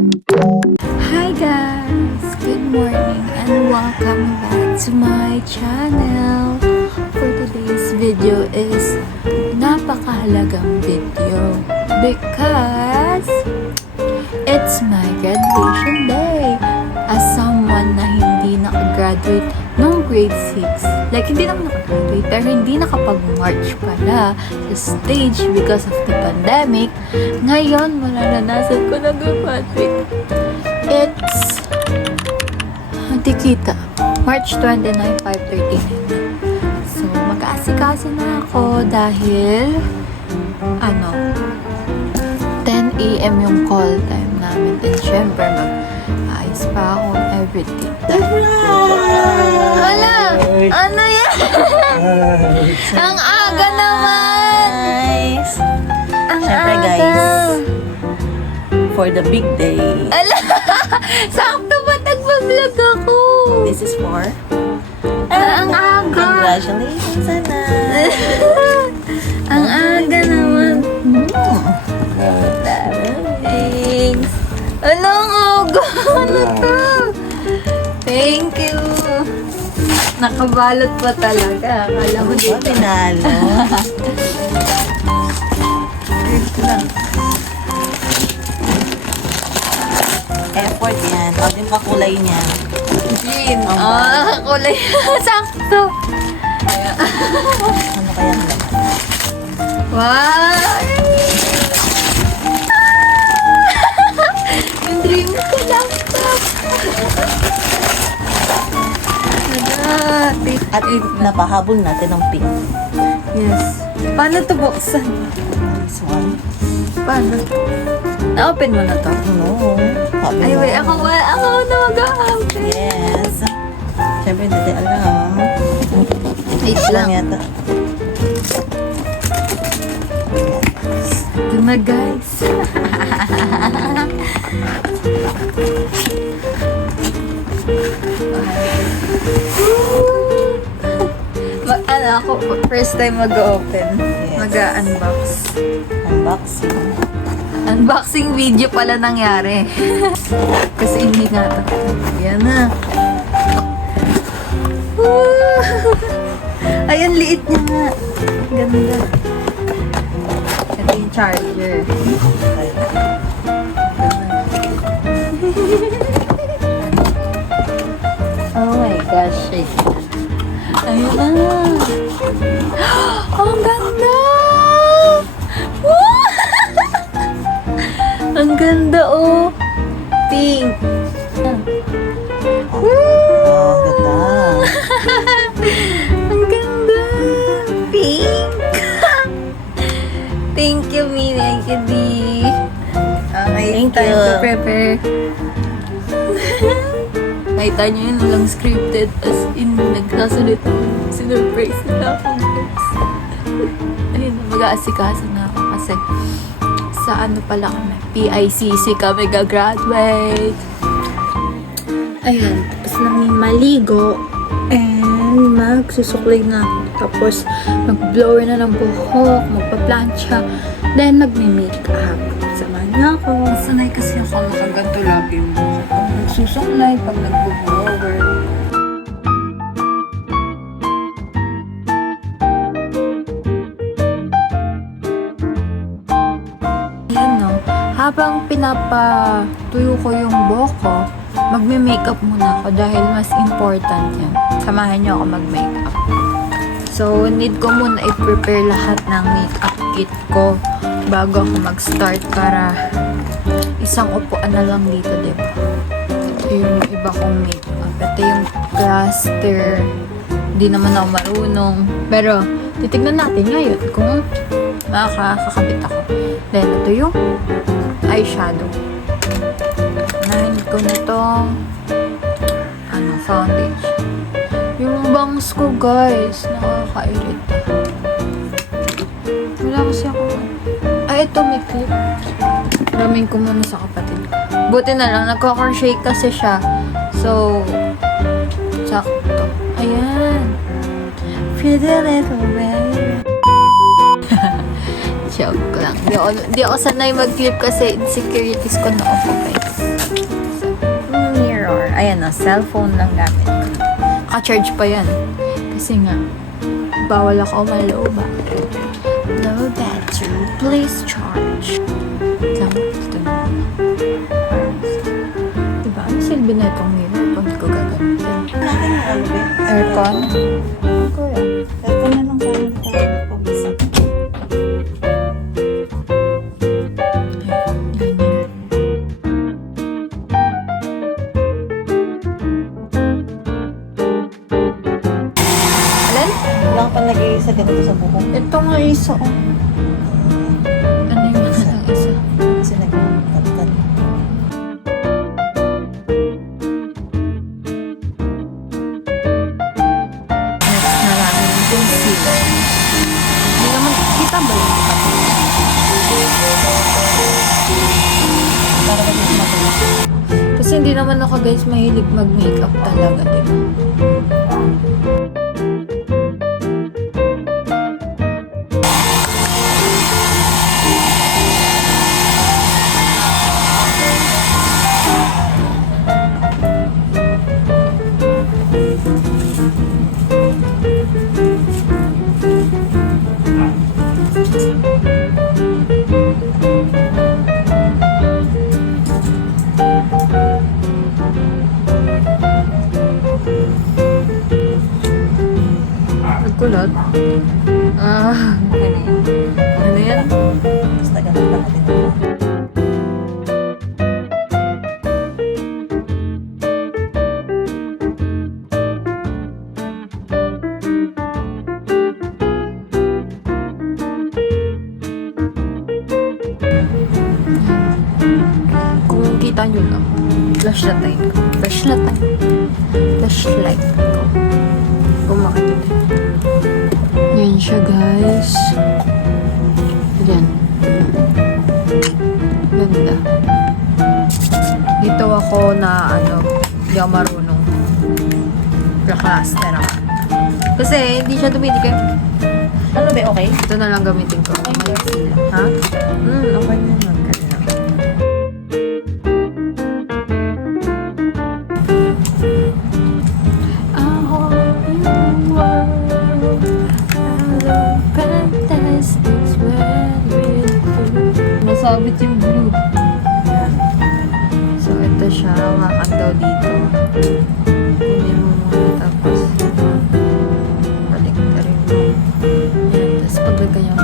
Hi guys! Good morning and welcome back to my channel. For today's video is napakahalagang video because it's my graduation day. As someone na hindi nakagraduate nung grade 6, like hindi naman nakagraduate pero hindi nakapag-march pala sa stage because of the pandemic, ngayon mararanasan ko na graduate. It's Tikita, March 29, 5:39. So mag-aasikaso na ako dahil 10 AM yung call time namin. And syempre mag-ayos pa ako everything. Hala! Ano yan? Ang aga naman! Nice! Ang Syempre aga! guys, for the big day, Ala! Sakto ba nagpa-vlog ako? this is for Ang aga! congratulations, Ana! Ang aga naman. Thanks! Ano ang aga? Ano to? Thank you! Nakabalot pa talaga. Akala ko Ano dito. ba, pinalo? Ito lang. Effort yan. O, din pakulay niya. Jean. Kulay. Sakto. Ano kaya ang laman? Wow! Yung dream ko laptop. At napahabol natin ng pink. Yes. Paano to buksan? This one. Paano? Na-open mo na to? No. Sabi Ay, mo. wait. Ako na mag-open. Yes. Siyempre, hindi alam. Wait Alam lang. yata. Ito na, guys. Ako, first time mag-open. Yes. Mag-unbox. Unboxing. Unboxing video pala nangyari. Kasi hindi nga ito. Yan na. Woo! Ay, ang liit niya nga. Ganda. Ito yung charger. Oh my gosh. Ayun na. Ang ganda! Wow! Ang ganda, oh. Pink. Oh, ganda. Ang ganda. Pink. Thank you, Mina. Thank you, D. Okay, Thank time you. to prepare. Nakita niyo yun, walang scripted. As in, nagsasunod ako. Sinurprise na ako, guys. Ayun, mag-aasikaso na ako kasi sa ano pala kami, PICC kami gagraduate. Ayun, tapos namin maligo and magsusuklay na ako. Tapos mag-blower na ng buhok, magpa-plancha, then magme-makeup. Samahan niyo ako. Sanay kasi ako nakaganto lagi yung buhok. Pag nagsusuklay, pag nag-blower. Ayan no, habang pinapatuyo ko yung buhok ko, magme-makeup muna ako dahil mas important yan. Samahan niyo ako mag-makeup. So, need ko muna i-prepare lahat ng makeup kit ko bago ako mag-start para isang upuan na lang dito, diba? Ito yung iba kong makeup. Ito yung cluster. Hindi naman ako marunong. Pero, titignan natin ngayon kung makakakabit ako. Then, ito yung eyeshadow. Nahin ko na itong foundation. Yung bangs ko, guys, nakakairita. Wala kasi ako. Ay, Ay, ito may clip. Ramin ko muna sa kapatid ko. Buti na lang, nagko-crochet kasi siya. So, sakto. Ayan. Pretty little baby. Joke lang. Di ako sanay mag-clip kasi insecurities ko na ako, guys. So, mirror. Ayan na, cellphone lang gamit ko. Ka-charge pa yan. Kasi nga, bawal ako maloba. Low battery, please charge. Lang, ito na. Diba, ano silbi na itong mirror kung hindi ko gagamitin? Natin yung ano ba? Aircon? Kuya. Aircon na lang tayo pabisa. Alin? Wala ka pa lagay sa ganito sa buhok. Ito nga isa, oh. Ano yung isang isa? Kasi nagtatad. Next na namin yung concealer. Hindi naman, kita ba yun? Para ka dito matulog. Kasi hindi naman ako guys mahilig mag-makeup talaga, diba? Nagkulot? Ah, ano yan? Ano yan? Basta ganun lang ka dito. Kung kita nyo lang, flashlight ko. Flashlight ko. Kung makita nyo. Yan siya guys. Yan. Ganda. Dito ako na hindi ako marunong. Procrastinator ako. Kasi hindi siya dumidikit. Ano ba, okay? Ito na lang gamitin ko. Okay. Ha? Okay na yun. Masabit yung blue. So, ito siya. Hawakan daw dito. Kunin mo muna tapos balik na rin mo. Yan. Tapos paglagay yung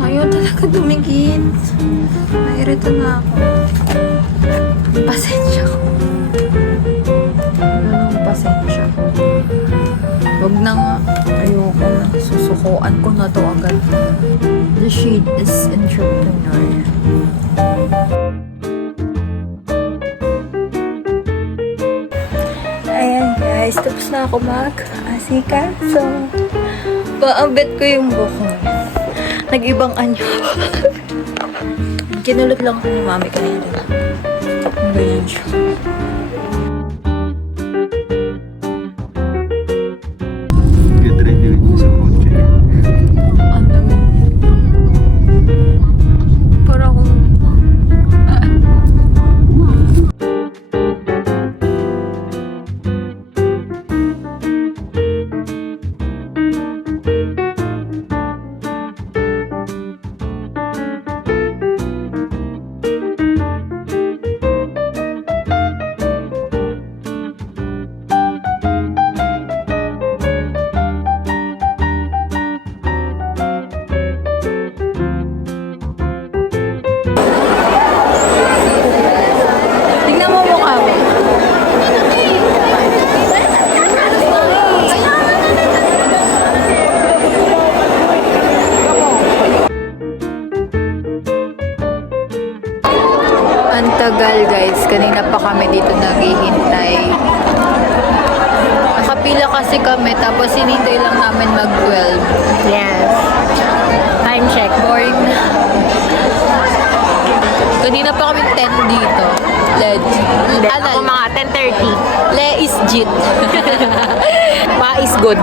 ayaw talaga dumikit. Nairita na ako. Pasensya ko. Anong pasensya ko? Huwag na nga. Ayoko na. Susukuan ko na to agad. The shade is entrepreneur. Ayan guys. Tapos na ako mag-asikaso. Paambit ko yung buko. Nag-ibang anyo. Kinulot lang ako ni mami kanina. Ganyan siya. Get ready with me sa kotse. Ano? Para akong... kami dito naghihintay. Nakapila kasi kami, tapos hinintay lang namin mag-12. Yes. Time check. Boring na. Kanina pa kami 10 dito. Hindi, ako mga 10:30. Le is jit. Pa is good.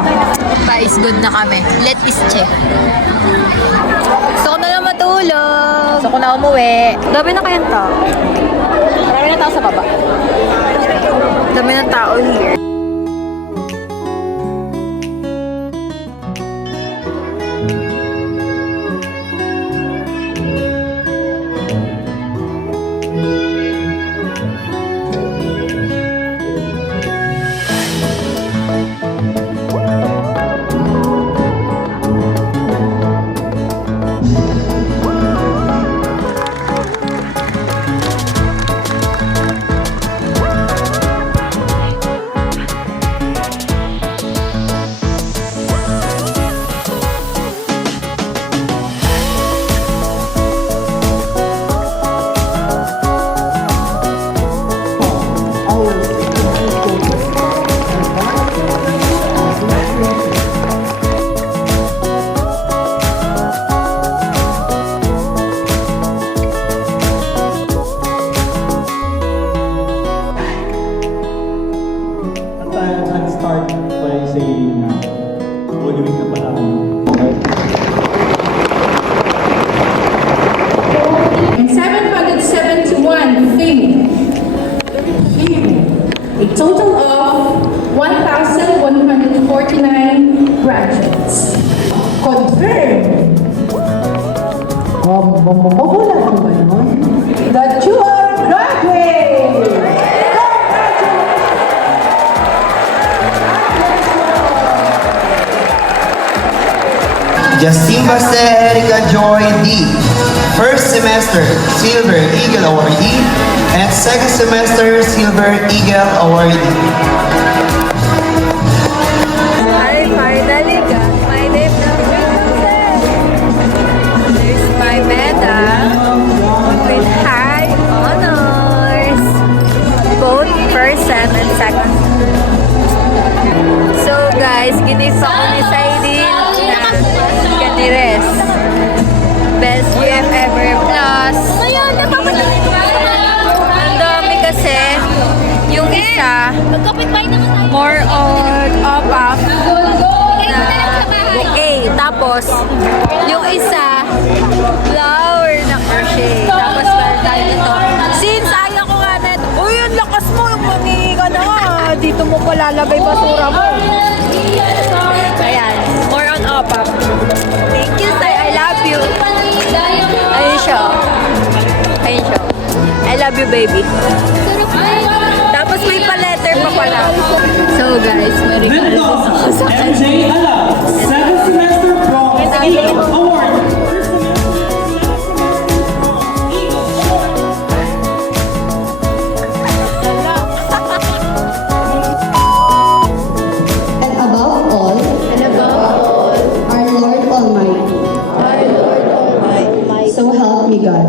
Pa is good na kami. Let is check. Gusto ko na lang matulog. Gusto ko na umuwi. Dami na kayang tao. Marami na tao sa baba. Dami ng tao here. I'll start by saying Holy Week na pala. And 771 thing. A total of 1,149 graduates. Confirmed. Wala bang ganon? That you are graduates! Justine Baste Erica Joy D. First semester Silver Eagle Awardee and second semester Silver Eagle Awardee. I finally got my name nominated. There's my medal with high honors. Both first and second. So guys, ginis ako ni Saidin na Canires. Best GF ever plus. Ang dami kasi. Yung isa, more on up na bouquet. Tapos, yung isa, flower na crochet. Tapos, meron tayo nito. Since ayaw ko nga na ito, uy, ang lakas mo, mangingi ka na nga. Dito mo pa lalagay basura mo. Ayan, more on up. Thank you, Sai. I love you. Ayun siya. Ayun siya. I love you, baby. Tapos may pa-letter pa pala. So guys, may regalo ako sa kanya. MJ Ala, second semester Bronze Eagle Award. And above all, our Lord Almighty. So help me God.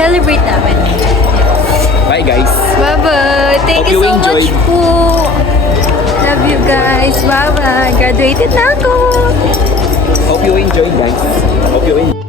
celebrate namin. Bye guys. Bye-bye. Thank Hope you you so much enjoyed. po. Love you guys. Bye-bye. Graduated na ako. Hope you enjoy guys. Hope you enjoy.